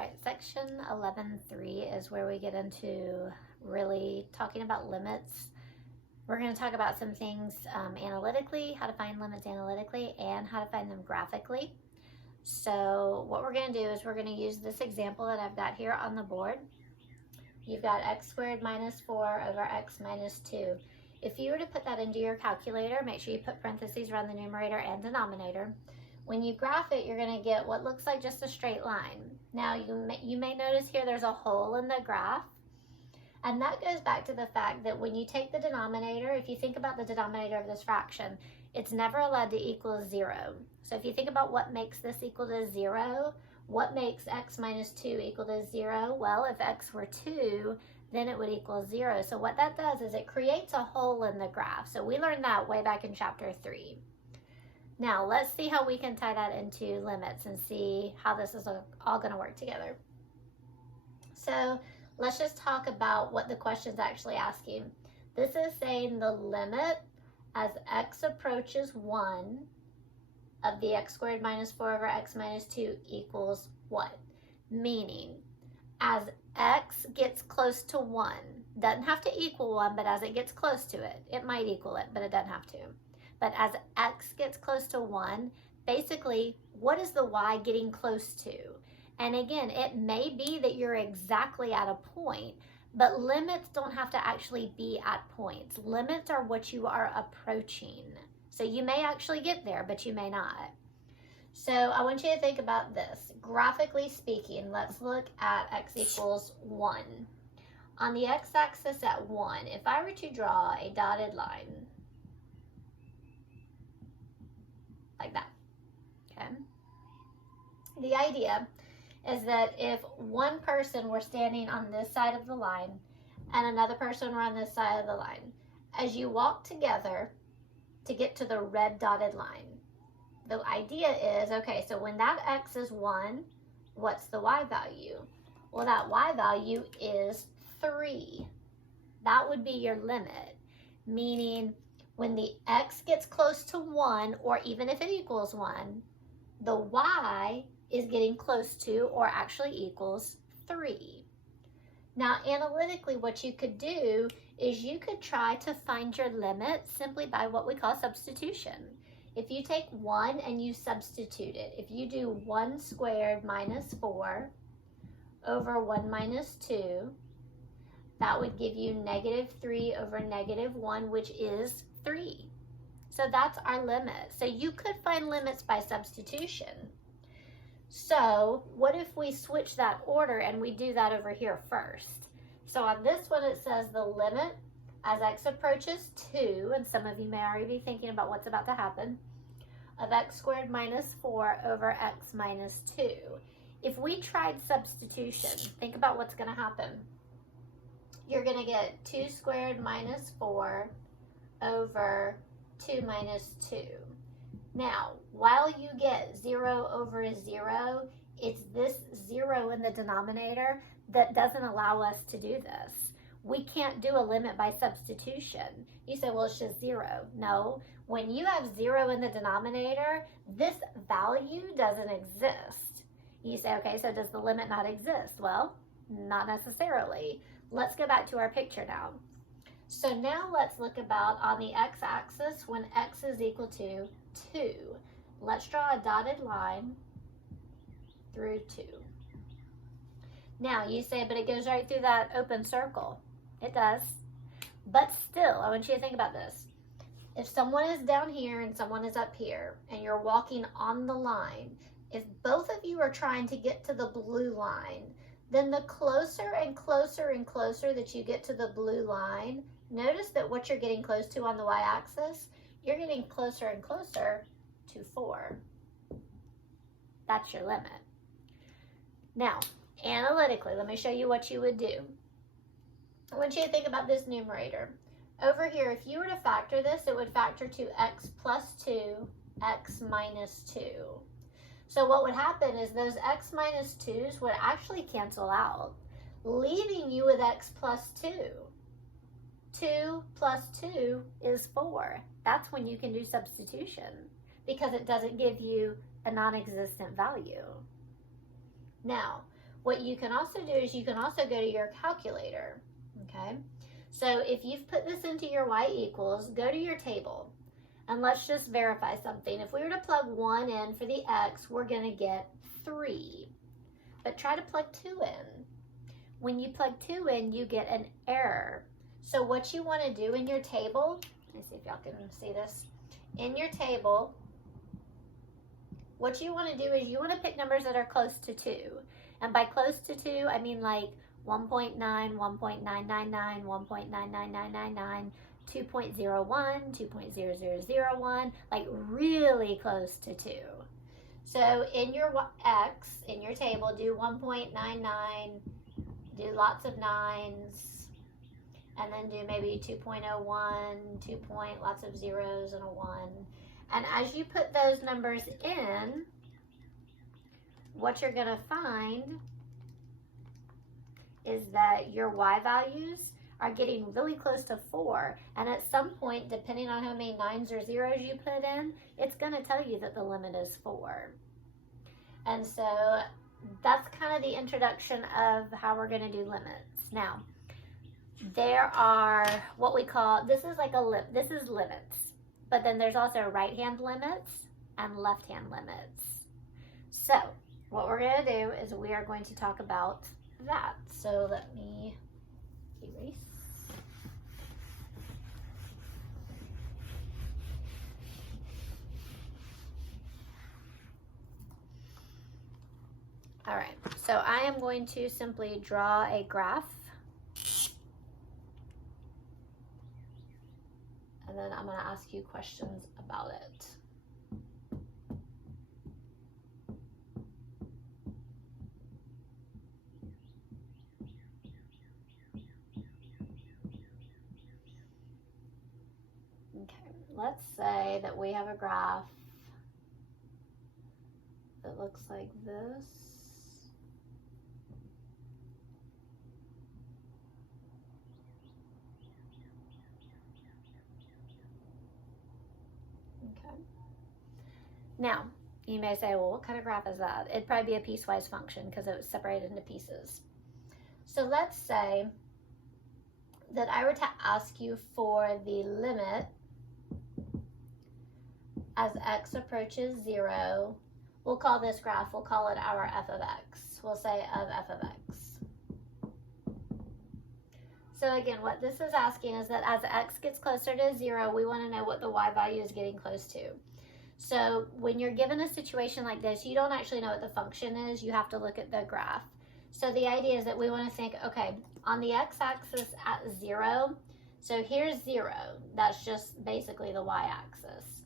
All right, section 11.3 is where we get into really talking about limits. We're going to talk about some things analytically, how to find limits analytically, and how to find them graphically. So what we're going to do is we're going to use this example that I've got here on the board. You've got x squared minus 4 over x minus 2. If you were to put that into your calculator, make sure you put parentheses around the numerator and denominator. When you graph it, you're going to get what looks like just a straight line. Now, you may notice here there's a hole in the graph, and that goes back to the fact that when you take the denominator, if you think about the denominator of this fraction, it's never allowed to equal 0. So if you think about what makes this equal to 0, what makes x minus 2 equal to 0? Well, if x were 2, then it would equal 0. So what that does is it creates a hole in the graph. So we learned that way back in chapter 3. Now, let's see how we can tie that into limits and see how this is all going to work together. So let's just talk about what the question's actually asking. This is saying the limit as x approaches 1 of the x squared minus 4 over x minus 2 equals what? Meaning, as x gets close to 1, doesn't have to equal 1, but as it gets close to it, it might equal it, but it doesn't have to. But as x gets close to 1, basically, what is the y getting close to? And again, it may be that you're exactly at a point, but limits don't have to actually be at points. Limits are what you are approaching. So you may actually get there, but you may not. So I want you to think about this. Graphically speaking, let's look at x equals 1. On the x-axis at 1, if I were to draw a dotted line, like that, okay? The idea is that if one person were standing on this side of the line and another person were on this side of the line, as you walk together to get to the red dotted line, the idea is, okay, so when that x is 1, what's the y value? Well, that y value is 3. That would be your limit, meaning when the x gets close to 1, or even if it equals 1, the y is getting close to or actually equals 3. Now, analytically, what you could do is you could try to find your limit simply by what we call substitution. If you take 1 and you substitute it, if you do 1 squared minus 4 over 1 minus 2, that would give you negative 3 over negative 1, which is 3. So that's our limit. So you could find limits by substitution. So what if we switch that order and we do that over here first? So on this one it says the limit as x approaches 2, and some of you may already be thinking about what's about to happen, of x squared minus 4 over x minus 2. If we tried substitution, think about what's going to happen. You're going to get 2 squared minus 4 over 2 minus 2. Now, while you get 0 over 0, it's this 0 in the denominator that doesn't allow us to do this. We can't do a limit by substitution. You say, well, it's just 0. No, when you have 0 in the denominator, this value doesn't exist. You say, okay, so does the limit not exist? Well, not necessarily. Let's go back to our picture now. So now let's look about on the x-axis when x is equal to 2. Let's draw a dotted line through 2. Now you say, but it goes right through that open circle. It does. But still, I want you to think about this. If someone is down here and someone is up here, and you're walking on the line, if both of you are trying to get to the blue line, then the closer and closer and closer that you get to the blue line, notice that what you're getting close to on the y-axis, you're getting closer and closer to 4. That's your limit. Now, analytically, let me show you what you would do. I want you to think about this numerator. Over here, if you were to factor this, it would factor to x plus 2, x minus 2. So what would happen is those x minus 2's would actually cancel out, leaving you with x plus 2. 2 plus 2 is 4. That's when you can do substitution because it doesn't give you a non-existent value. Now, What you can also do is you can also go to your calculator, okay? So if you've put this into your y equals, go to your table, and let's just verify something. If we were to plug 1 in for the x, we're going to get 3. But try to plug 2 in. When you plug 2 in, you get an error. So what you want to do in your table, let me see if y'all can see this. In your table, what you want to do is you want to pick numbers that are close to 2. And by close to 2, I mean like 1.9, 1.999, 1.99999, 2.01, 2.0001, like really close to 2. So in your x, in your table, do 1.99, do lots of 9s, and then do maybe 2.01, 2 point, lots of 0s and a 1. And as you put those numbers in, what you're going to find is that your y values are getting really close to 4. And at some point, depending on how many 9s or 0s you put in, it's going to tell you that the limit is 4. And so that's kind of the introduction of how we're going to do limits. Now, there are what we call, this is limits. But then there's also right-hand limits and left-hand limits. So what we're going to do is we are going to talk about that. So let me erase. All right, so I am going to simply draw a graph. And then I'm going to ask you questions about it. Okay, let's say that we have a graph that looks like this. Okay. Now, you may say, well, what kind of graph is that? It'd probably be a piecewise function because it was separated into pieces. So let's say that I were to ask you for the limit as x approaches 0. We'll call this graph, we'll call it our f of x. We'll say of f of x. So again, what this is asking is that as x gets closer to 0, we want to know what the y value is getting close to. So when you're given a situation like this, you don't actually know what the function is. You have to look at the graph. So the idea is that we want to think, okay, on the x-axis at 0, so here's 0. That's just basically the y-axis.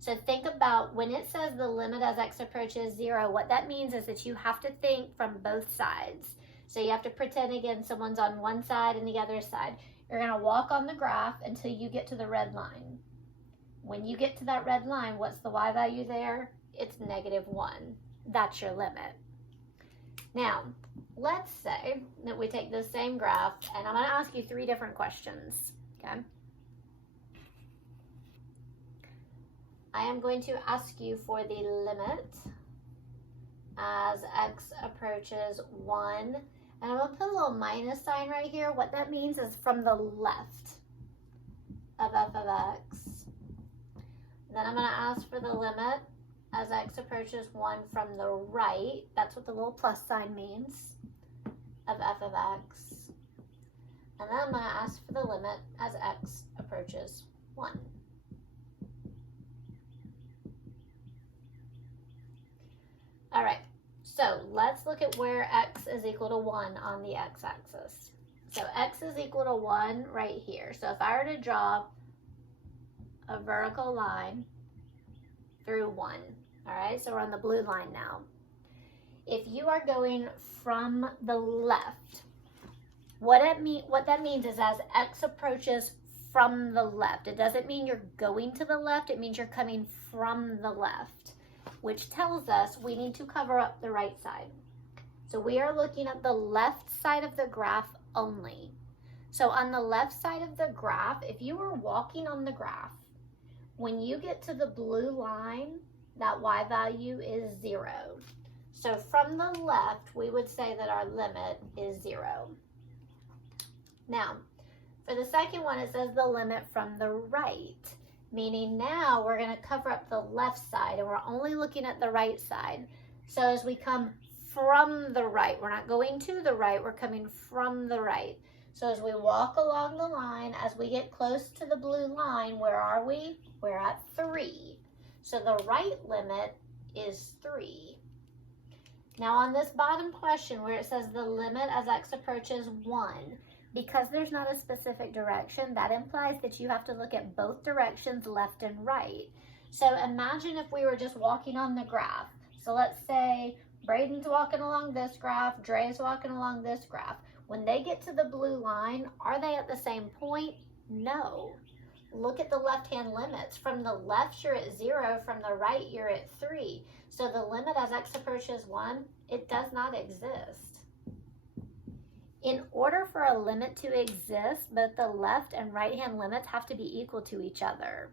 So think about when it says the limit as x approaches 0, what that means is that you have to think from both sides. So you have to pretend, again, someone's on one side and the other side. You're going to walk on the graph until you get to the red line. When you get to that red line, what's the y value there? It's -1. That's your limit. Now, let's say that we take this same graph, and I'm going to ask you 3 different questions, okay? I am going to ask you for the limit as x approaches 1. And I'm going to put a little minus sign right here. What that means is from the left of f of x. Then I'm going to ask for the limit as x approaches 1 from the right. That's what the little plus sign means, of f of x. And then I'm going to ask for the limit as x approaches 1. All right, so let's look at where x is equal to 1 on the x-axis. So x is equal to 1 right here. So if I were to draw a vertical line through 1, all right, so we're on the blue line now. If you are going from the left, what that means is as x approaches from the left, it doesn't mean you're going to the left, it means you're coming from the left, which tells us we need to cover up the right side. So we are looking at the left side of the graph only. So on the left side of the graph, if you were walking on the graph, when you get to the blue line, that y value is 0. So from the left, we would say that our limit is 0. Now, for the second one, it says the limit from the right, meaning now we're going to cover up the left side, and we're only looking at the right side. So as we come from the right, we're not going to the right, we're coming from the right. So as we walk along the line, as we get close to the blue line, where are we? We're at 3. So the right limit is 3. Now on this bottom question where it says the limit as x approaches 1, because there's not a specific direction, that implies that you have to look at both directions, left and right. So imagine if we were just walking on the graph. So let's say Braden's walking along this graph, Dre's walking along this graph. When they get to the blue line, are they at the same point? No. Look at the left-hand limits. From the left, you're at 0. From the right, you're at 3. So the limit as x approaches 1, it does not exist. In order for a limit to exist, both the left and right-hand limits have to be equal to each other.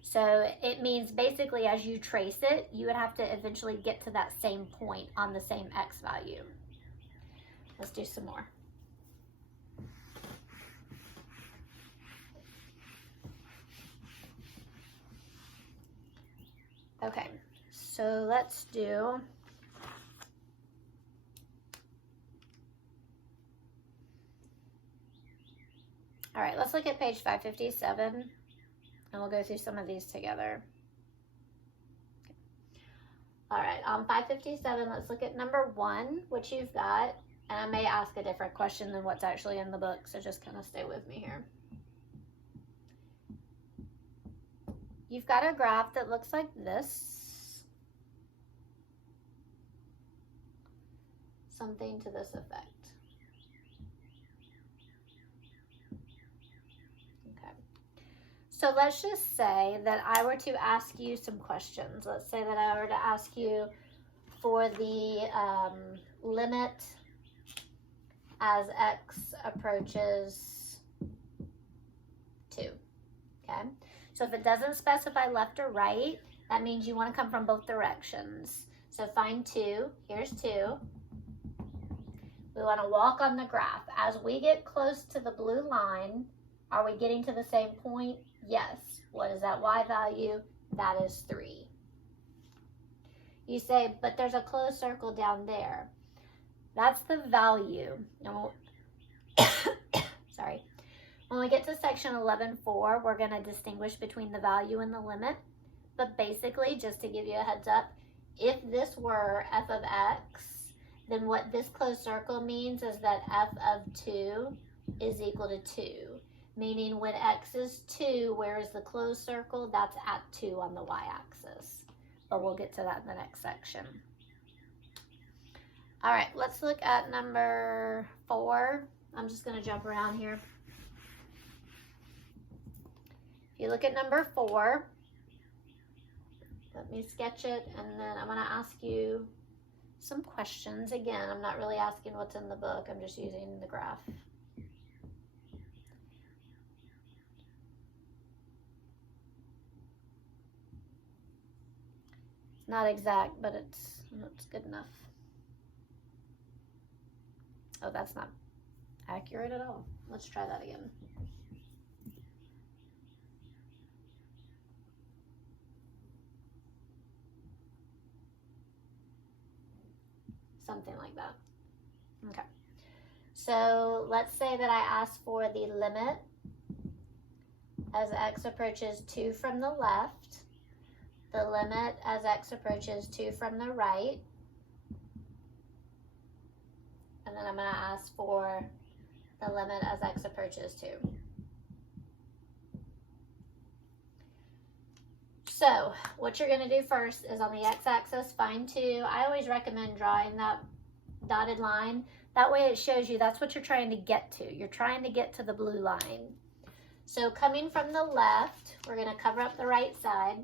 So it means basically as you trace it, you would have to eventually get to that same point on the same x value. Let's do some more. Okay, so let's do all right, let's look at page 557, and we'll go through some of these together. All right, on 557, let's look at number 1, which you've got, and I may ask a different question than what's actually in the book, so just kind of stay with me here. You've got a graph that looks like this. Something to this effect. Okay. So let's just say that I were to ask you some questions. Let's say that I were to ask you for the limit as x approaches 2. Okay. So if it doesn't specify left or right, that means you want to come from both directions. So find 2. Here's 2. We want to walk on the graph. As we get close to the blue line, are we getting to the same point? Yes. What is that y value? That is 3. You say, but there's a closed circle down there. That's the value. No, sorry. When we get to section 11.4, we're going to distinguish between the value and the limit. But basically, just to give you a heads up, if this were f of x, then what this closed circle means is that f of 2 is equal to 2. Meaning when x is 2, where is the closed circle? That's at 2 on the y-axis. But we'll get to that in the next section. All right, let's look at number 4. I'm just going to jump around here. If you look at number 4, let me sketch it, and then I'm going to ask you some questions. Again, I'm not really asking what's in the book. I'm just using the graph. It's not exact, but it's good enough. Oh, that's not accurate at all. Let's try that again. Something like that. Okay. So let's say that I ask for the limit as x approaches 2 from the left, the limit as x approaches 2 from the right, and then I'm going to ask for the limit as x approaches 2. So what you're going to do first is on the x-axis, find 2. I always recommend drawing that dotted line. That way it shows you that's what you're trying to get to. You're trying to get to the blue line. So coming from the left, we're going to cover up the right side.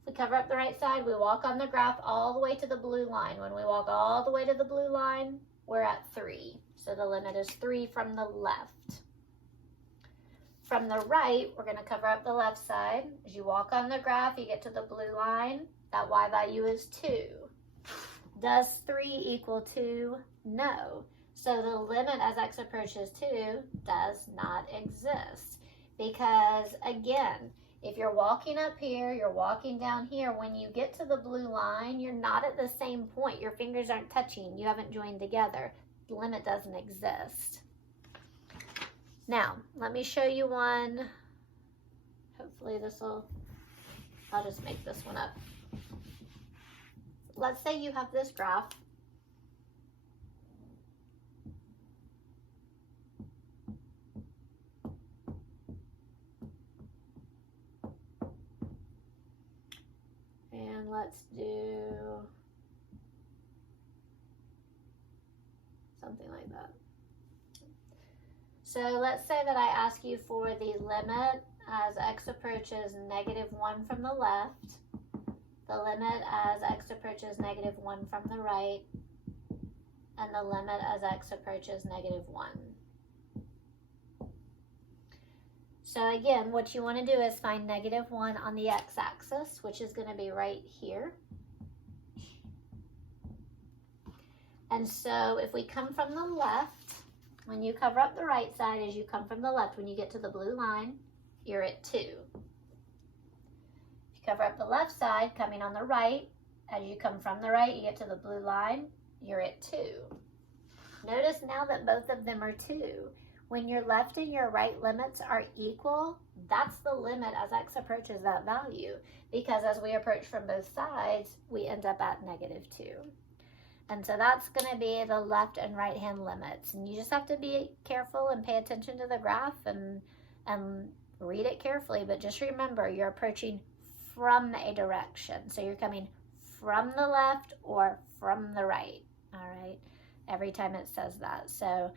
If we cover up the right side, we walk on the graph all the way to the blue line. When we walk all the way to the blue line, we're at 3. So the limit is 3 from the left. From the right, we're going to cover up the left side. As you walk on the graph, you get to the blue line. That y value is 2. Does 3 equal 2? No. So the limit as x approaches 2 does not exist. Because again, if you're walking up here, you're walking down here, when you get to the blue line, you're not at the same point. Your fingers aren't touching. You haven't joined together. The limit doesn't exist. Now, let me show you one. Hopefully I'll just make this one up. Let's say you have this graph. And let's do something like that. So let's say that I ask you for the limit as x approaches -1 from the left, the limit as x approaches -1 from the right, and the limit as x approaches -1. So again, what you want to do is find -1 on the x-axis, which is going to be right here. And so if we come from the left, when you cover up the right side, as you come from the left, when you get to the blue line, you're at 2. If you cover up the left side, coming on the right, as you come from the right, you get to the blue line, you're at 2. Notice now that both of them are 2. When your left and your right limits are equal, that's the limit as x approaches that value. Because as we approach from both sides, we end up at -2. And so that's going to be the left and right hand limits. And you just have to be careful and pay attention to the graph and read it carefully. But just remember, you're approaching from a direction. So you're coming from the left or from the right. All right. Every time it says that. So